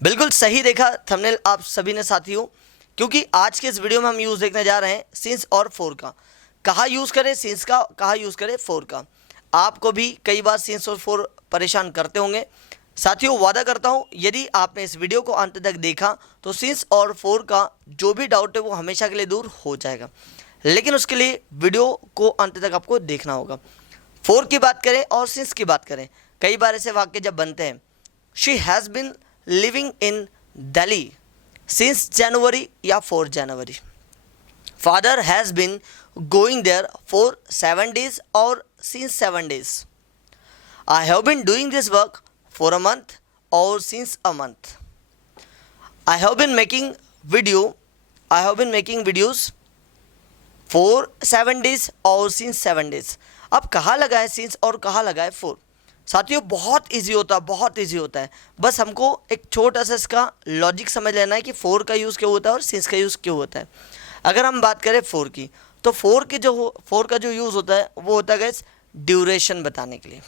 बिल्कुल सही देखा थंबनेल आप सभी ने साथियों, क्योंकि आज के इस वीडियो में हम यूज़ देखने जा रहे हैं सिंस और फोर का। कहाँ यूज़ करें सिंस का, कहाँ यूज़ करें फोर का। आपको भी कई बार सिंस और फोर परेशान करते होंगे साथियों। वादा करता हूँ यदि आपने इस वीडियो को अंत तक देखा तो सिंस और फोर का जो भी डाउट है वो हमेशा के लिए दूर हो जाएगा। लेकिन उसके लिए वीडियो को अंत तक आपको देखना होगा। फोर की बात करें और सिंस की बात करें, कई बार ऐसे वाक्य जब बनते हैं, she has been living in Delhi since January या 4 January, father has been going there for 7 days और since 7 days, I have been doing this work for a month or since a month, I have been making videos for 7 days और since 7 days। अब कहाँ लगा है since और कहाँ लगा है फोर साथियों, बहुत इजी होता है। बस हमको एक छोटा सा इसका लॉजिक समझ लेना है कि फोर का यूज़ क्यों होता है और सिंस का यूज़ क्यों होता है। अगर हम बात करें फोर की, तो फोर का जो यूज़ होता है वो होता है गाइस ड्यूरेशन बताने के लिए।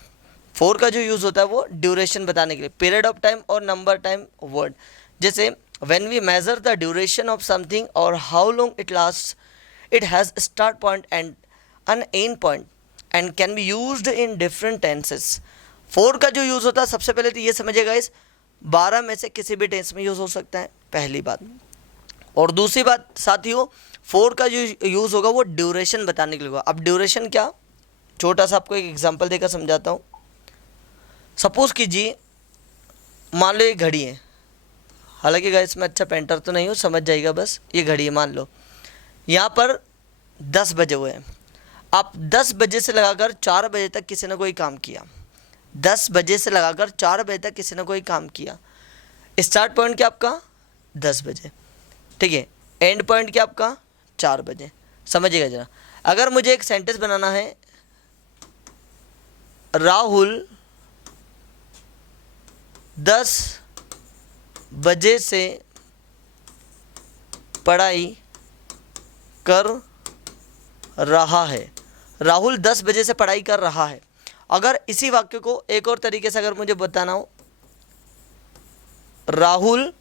फोर का जो यूज़ होता है वो ड्यूरेशन बताने के लिए, पीरियड ऑफ टाइम और नंबर टाइम वर्ड। जैसे when we measure the duration of something और how long it last, it has start point and an end point and can be used in different tenses. For का जो use होता है सबसे पहले तो ये समझिएगा इस 12 में से किसी भी टेंस में यूज़ हो सकता है, पहली बात। और दूसरी बात साथियों, फोर का जो यूज़ होगा वो ड्यूरेशन बताने के लिए होगा। अब ड्यूरेशन क्या, छोटा सा आपको एक एग्जांपल देकर समझाता हूँ। सपोज़ कीजिए मान लो ये घड़ी है, हालांकि गाइस मैं अच्छा पेंटर तो नहीं हूँ, समझ जाइएगा बस। ये घड़ी है, मान लो यहाँ पर 10 बजे हुए हैं। आप 10 बजे से लगाकर 4 बजे तक किसी ने कोई काम किया, 10 बजे से लगाकर 4 बजे तक किसी ने कोई काम किया। स्टार्ट पॉइंट क्या आपका 10 बजे, ठीक है। एंड पॉइंट क्या आपका 4 बजे। समझिएगा ज़रा, अगर मुझे एक सेंटेंस बनाना है, राहुल 10 बजे से पढ़ाई कर रहा है। राहुल 10 बजे से पढ़ाई कर रहा है। अगर इसी वाक्य को एक और तरीके से अगर मुझे बताना हो, राहुल,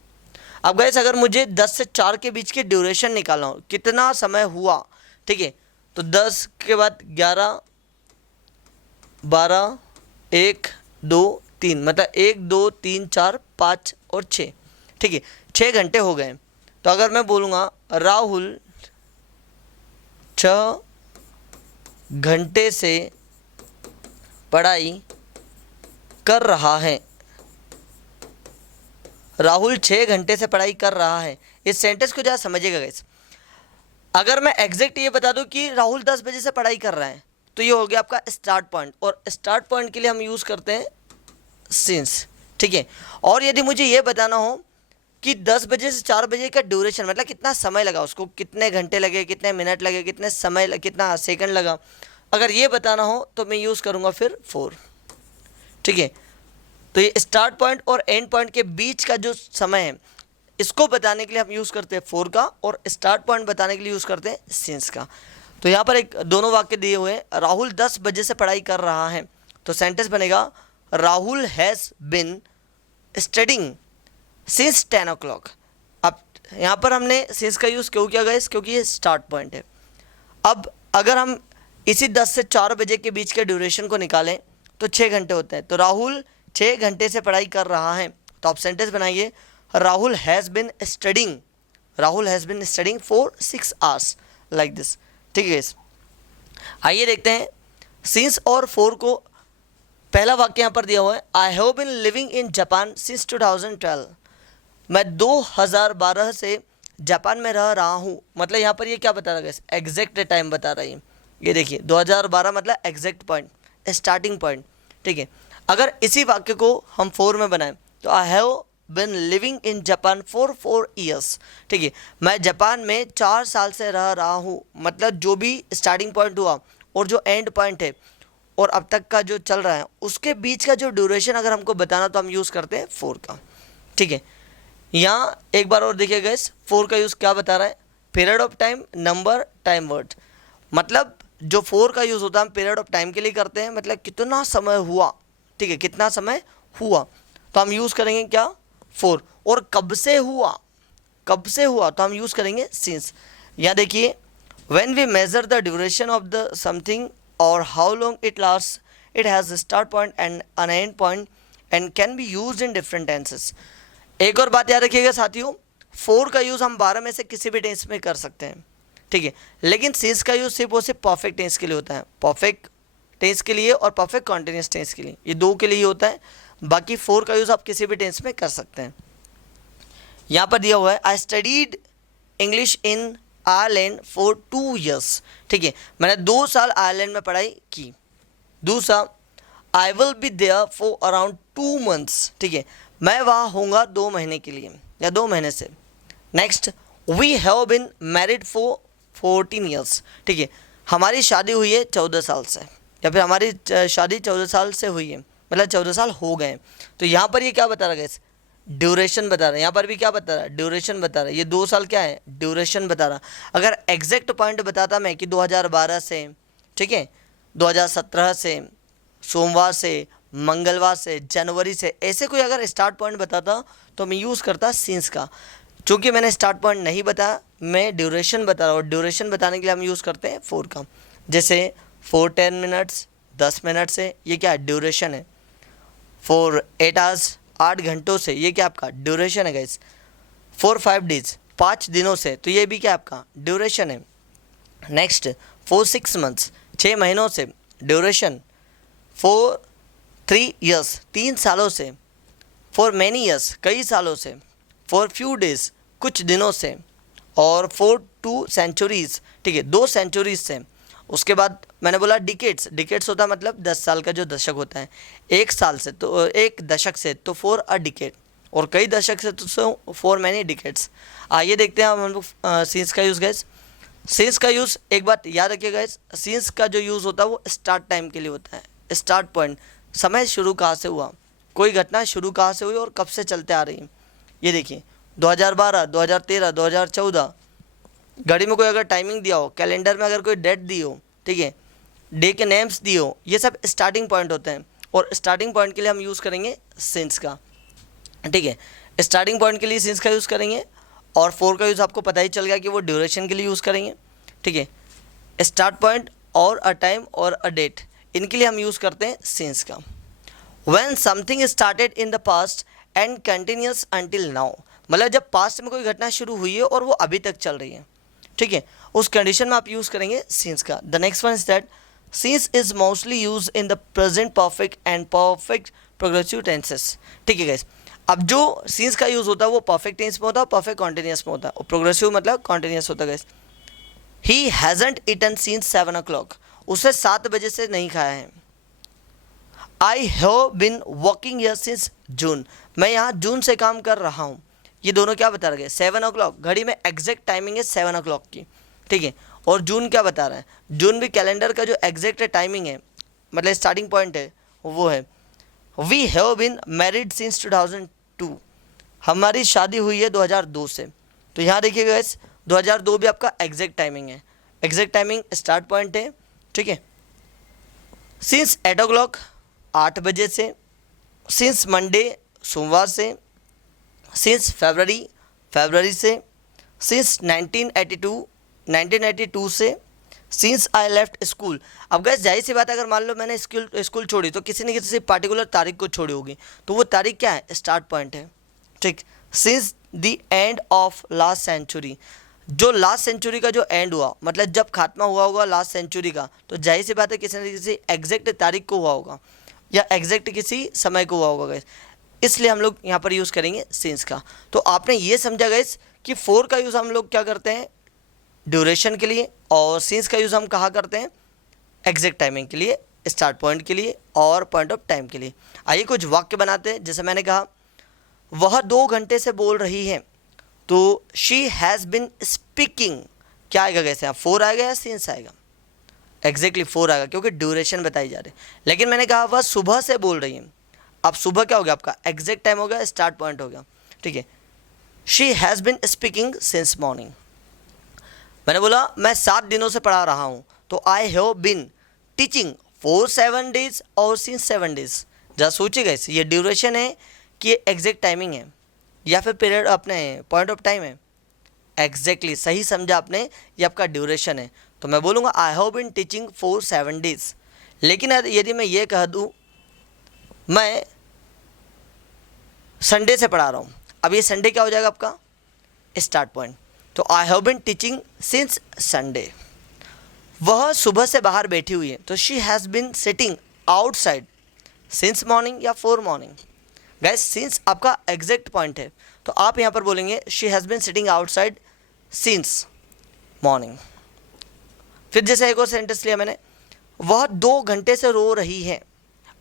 अब गाइस अगर मुझे 10 से 4 के बीच की ड्यूरेशन निकालना हो, कितना समय हुआ, ठीक है, तो 10 के बाद 11, 12, 1, 2, 3, मतलब 1, 2, 3, 4, 5 और 6, ठीक है, 6 घंटे हो गए। तो अगर मैं बोलूँगा राहुल 6 घंटे से पढ़ाई कर रहा है, राहुल 6 घंटे से पढ़ाई कर रहा है। इस सेंटेंस को ज़रा समझिएगा गाइस। अगर मैं एग्जैक्ट ये बता दूं कि राहुल 10 बजे से पढ़ाई कर रहा है, तो ये हो गया आपका स्टार्ट पॉइंट, और स्टार्ट पॉइंट के लिए हम यूज़ करते हैं सिंस, ठीक है। और यदि मुझे ये बताना हो कि 10 बजे से 4 बजे का ड्यूरेशन, मतलब कितना समय लगा उसको, कितने घंटे लगे, कितने मिनट लगे, कितना सेकंड लगा, अगर ये बताना हो तो मैं यूज़ करूँगा फिर फोर, ठीक है। तो ये स्टार्ट पॉइंट और एंड पॉइंट के बीच का जो समय है, इसको बताने के लिए हम यूज़ करते हैं फोर का, और स्टार्ट पॉइंट बताने के लिए यूज़ करते हैं सिंस का। तो यहाँ पर एक दोनों वाक्य दिए हुए हैं, राहुल 10 बजे से पढ़ाई कर रहा है, तो सेंटेंस बनेगा Rahul has been studying since 10 o'clock। अब यहाँ पर हमने सिंस का यूज़ क्यों किया गाइस, क्योंकि ये स्टार्ट पॉइंट है। अब अगर हम इसी 10 से 4 बजे के बीच के ड्यूरेशन को निकालें तो 6 घंटे होते हैं। तो राहुल 6 घंटे से पढ़ाई कर रहा है, तो आप सेंटेंस बनाइए Rahul has been studying for 6 hours like this, ठीक है। आइए देखते हैं सिंस और फोर को। पहला वाक्य यहाँ पर दिया हुआ है, I have bin living in Japan since 2012। मैं 2012 से जापान में रह रहा हूँ, मतलब यहाँ पर ये क्या बता रहा है, एग्जैक्ट टाइम बता रही है। ये देखिए 2012 मतलब एग्जैक्ट पॉइंट, स्टार्टिंग पॉइंट, ठीक है। अगर इसी वाक्य को हम फोर में बनाएं तो I have bin living in Japan for 4 years, ठीक है। मैं जापान में 4 साल से रह रहा हूँ, मतलब जो भी स्टार्टिंग पॉइंट हुआ और जो एंड पॉइंट है और अब तक का जो चल रहा है उसके बीच का जो ड्यूरेशन अगर हमको बताना तो हम यूज़ करते हैं फोर का, ठीक है। यहाँ एक बार और देखिए गाइस, फोर का यूज़ क्या बता रहा है, period of time, number, time word. मतलब जो फोर का यूज़ होता है हम पीरियड ऑफ टाइम के लिए करते हैं, मतलब कितना समय हुआ, ठीक है, कितना समय हुआ, तो हम यूज़ करेंगे क्या फोर। और कब से हुआ, कब से हुआ, तो हम यूज़ करेंगे सिंस। यहाँ देखिए, when we measure the duration of the something और how long it last, it has start point and an end point and can be use in different tenses. एक और बात याद रखिएगा साथियों, फोर का यूज़ हम 12 में से किसी भी टेंस में कर सकते हैं, ठीक है, लेकिन सिंस का यूज़ सिर्फ और सिर्फ परफेक्ट टेंस के लिए होता है, परफेक्ट टेंस के लिए और परफेक्ट कॉन्टिन्यूस टेंस के लिए, ये दो के लिए ही होता है। बाकी फोर का यूज़ आप किसी भी टेंस में कर सकते हैं। यहाँ पर दिया हुआ है I studied English in Ireland for 2 years, ठीक है, मैंने 2 साल आयरलैंड में पढ़ाई की। दूसरा, I will be there for around 2 months, ठीक है, मैं वहाँ होऊंगा 2 महीने के लिए या 2 महीने से। Next, we have been married for 14 years, ठीक है, हमारी शादी हुई है 14 साल से, या फिर हमारी शादी 14 साल से हुई है, मतलब 14 साल हो गए। तो यहाँ पर ये क्या बता रहा है, ड्यूरेशन बता रहा है। यहाँ पर भी क्या बता रहा है, ड्यूरेशन बता रहा है। ये 2 साल क्या है, ड्यूरेशन बता रहा। अगर एग्जैक्ट पॉइंट बताता मैं कि 2012 से, ठीक है, 2017 से, सोमवार से, मंगलवार से, जनवरी से, ऐसे कोई अगर स्टार्ट पॉइंट बताता तो मैं यूज़ करता सिंस का। चूँकि मैंने स्टार्ट पॉइंट नहीं बताया, मैं ड्यूरेशन बता रहा हूँ, और ड्यूरेशन बताने के लिए हम यूज़ करते हैं फोर का। जैसे 4 10 मिनट्स, 10 मिनट से, ये क्या ड्यूरेशन है। 4 8 hours, 8 घंटों से, ये क्या आपका ड्यूरेशन है गाइस। 4 5 days, 5 दिनों से, तो ये भी क्या आपका ड्यूरेशन है। नेक्स्ट, 4 6 months, 6 महीनों से, ड्यूरेशन। 4 3 years, 3 सालों से। 4 many years, कई सालों से। 4 few days, कुछ दिनों से। और 4 2 centuries, ठीक है, 2 centuries से। उसके बाद मैंने बोला डिकेट्स, डिकेट्स होता है मतलब 10 साल का जो दशक होता है, 1 साल से, तो 1 दशक से तो 4 अ डिकेट, और कई दशक से तो 4 मैनी डिकेट्स। आइए देखते हैं हम लोग सिंस का यूज़ गैस। सिंस का यूज़ एक बात याद रखिएगा गैस, सिंस का जो यूज़ होता है वो स्टार्ट टाइम के लिए होता है। स्टार्ट पॉइंट, समय शुरू कहाँ से हुआ, कोई घटना शुरू कहाँ से हुई और कब से चलते आ रही है। ये देखिए 2012, 2013, 2014, घड़ी में कोई अगर टाइमिंग दिया हो, कैलेंडर में अगर कोई डेट दी हो, ठीक है, डे के नेम्स दिए हो, ये सब स्टार्टिंग पॉइंट होते हैं। और स्टार्टिंग पॉइंट के लिए हम यूज़ करेंगे सिंस का, ठीक है, स्टार्टिंग पॉइंट के लिए सिंस का यूज़ करेंगे। और फोर का यूज़ आपको पता ही चल गया कि वो ड्यूरेशन के लिए यूज़ करेंगे, ठीक है। स्टार्ट पॉइंट और अ टाइम और अ डेट, इनके लिए हम यूज़ करते हैं सिंस का। When something started in the past and continuous until now, मतलब जब पास्ट में कोई घटना शुरू हुई है और वो अभी तक चल रही है, ठीक है, उस कंडीशन में आप यूज़ करेंगे सिंस का। The next one is that since is mostly use in the present perfect and perfect progressive tenses, ठीक है गाइस। अब जो सिंस का यूज़ होता है वो परफेक्ट टेंस में होता है, परफेक्ट कॉन्टिन्यूस में होता है, और प्रोग्रेसिव मतलब कॉन्टिन्यूस होता है guys. He hasn't eaten since 7 o'clock, उसे 7 बजे से नहीं खाया है। I have been working here since June, मैं यहाँ जून से काम कर रहा हूँ। ये दोनों क्या बता रहे हैं, 7 o'clock, घड़ी में एग्जैक्ट टाइमिंग है 7 o'clock की, ठीक है। और जून क्या बता रहा है, जून भी कैलेंडर का जो एग्जैक्ट टाइमिंग है, मतलब स्टार्टिंग पॉइंट है, वो है we have been married since 2002, हमारी शादी हुई है 2002 से। तो यहाँ देखिएगा गाइस 2002 भी आपका एग्जैक्ट टाइमिंग है, एग्जैक्ट टाइमिंग स्टार्ट पॉइंट है, ठीक है। सिंस 8 o'clock, 8 बजे से। सिंस मंडे, सोमवार से। सिंस फरवरी, फरवरी से। सिंस 1982 से। सिंस आई लेफ्ट स्कूल, अब गैस जाहिर सी बात है, अगर मान लो मैंने स्कूल छोड़ी तो किसी न किसी पार्टिकुलर तारीख को छोड़ी होगी, तो वो तारीख क्या है, स्टार्ट पॉइंट है, ठीक। Since the end of last century, जो लास्ट सेंचुरी का जो एंड हुआ, मतलब जब खात्मा हुआ होगा लास्ट सेंचुरी का, तो जाहिर सी बात है किसी न किसी एग्जैक्ट तारीख को हुआ होगा या एग्जैक्ट किसी समय को हुआ होगा गैस, इसलिए हम लोग यहाँ पर यूज़ करेंगे सिंस का। तो आपने ये समझा गैस कि फोर का यूज़ हम लोग क्या करते हैं, ड्यूरेशन के लिए, और सिंस का यूज़ हम कहाँ करते हैं, एग्जैक्ट टाइमिंग के लिए, स्टार्ट पॉइंट के लिए और पॉइंट ऑफ टाइम के लिए। आइए कुछ वाक्य बनाते हैं। जैसे मैंने कहा वह 2 घंटे से बोल रही है, तो शी हैज़ बिन स्पीकिंग, क्या आएगा कैसे, यहाँ फोर आएगा या सिंस आएगा, एग्जैक्टली फोर आएगा क्योंकि ड्यूरेशन बताई जा रही है। लेकिन मैंने कहा वह सुबह से बोल रही है, अब सुबह क्या हो गया आपका, एग्जैक्ट टाइम हो गया, स्टार्ट पॉइंट हो गया, ठीक है। She has bin speaking since morning, मैंने बोला मैं 7 दिनों से पढ़ा रहा हूँ, तो I have been teaching for 7 days और सिंस 7 days। जरा सोचिएगा इसे, ये ड्यूरेशन है कि ये एग्जैक्ट टाइमिंग है, या फिर पीरियड अपने पॉइंट ऑफ टाइम है? एग्जैक्टली सही समझा आपने, ये आपका ड्यूरेशन है। तो मैं बोलूँगा I have been teaching for 7 days. लेकिन यदि मैं ये कह दूँ मैं संडे से पढ़ा रहा हूँ, अब ये संडे क्या हो जाएगा आपका स्टार्ट पॉइंट। तो I have been teaching since Sunday. वह सुबह से बाहर बैठी हुई है, तो she has been sitting outside since morning या फॉर मॉर्निंग। गाइस सिंस आपका एग्जैक्ट पॉइंट है, तो आप यहाँ पर बोलेंगे she has been sitting outside since morning. फिर जैसे एक और सेंटेंस लिया मैंने, वह 2 घंटे से रो रही है।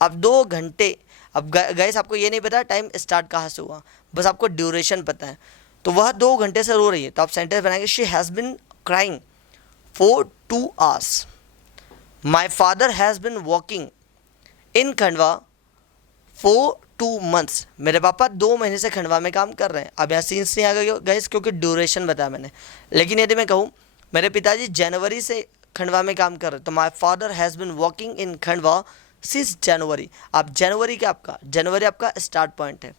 अब 2 घंटे, अब गाइस आपको ये नहीं पता टाइम स्टार्ट कहाँ से हुआ, बस आपको ड्यूरेशन पता है। तो वह 2 घंटे से रो रही है, तो आप सेंटेंस बनाएंगे she has been crying for 2 hours। My father has been walking in Khandwa for 2 months। मेरे पापा 2 महीने से खंडवा में काम कर रहे हैं। अब यहाँ सीन्स नहीं आ गए गाइस क्योंकि ड्यूरेशन बताया मैंने। लेकिन यदि मैं कहूँ मेरे पिताजी जनवरी से खंडवा में काम कर रहे हैं, तो my father has been walking in Khandwa since January. अब जनवरी क्या आपका, जनवरी आपका स्टार्ट पॉइंट है।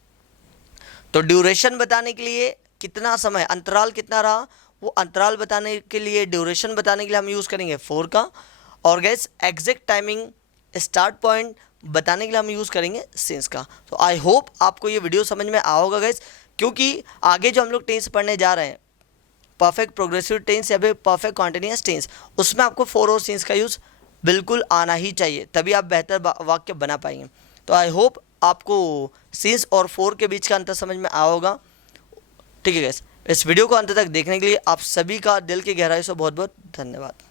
तो ड्यूरेशन बताने के लिए कितना समय, अंतराल कितना रहा, वो अंतराल बताने के लिए, ड्यूरेशन बताने के लिए हम यूज़ करेंगे 4 का। और gas exact timing, start point बताने के लिए हम यूज़ करेंगे सिंस का। तो आई होप आपको ये वीडियो समझ में आया होगा गैस, क्योंकि आगे जो हम लोग टेंस पढ़ने जा रहे हैं, परफेक्ट प्रोग्रेसिव टेंस या फिर परफेक्ट कॉन्टिन्यूस टेंस, उसमें आपको 4 और सिंस का यूज़ बिल्कुल आना ही चाहिए, तभी आप बेहतर वाक्य बना पाएंगे। तो आई होप आपको सिंस और 4 के बीच का अंतर समझ में आया होगा। ठीक है गैस, इस वीडियो को अंत तक देखने के लिए आप सभी का दिल की गहराई से बहुत बहुत धन्यवाद।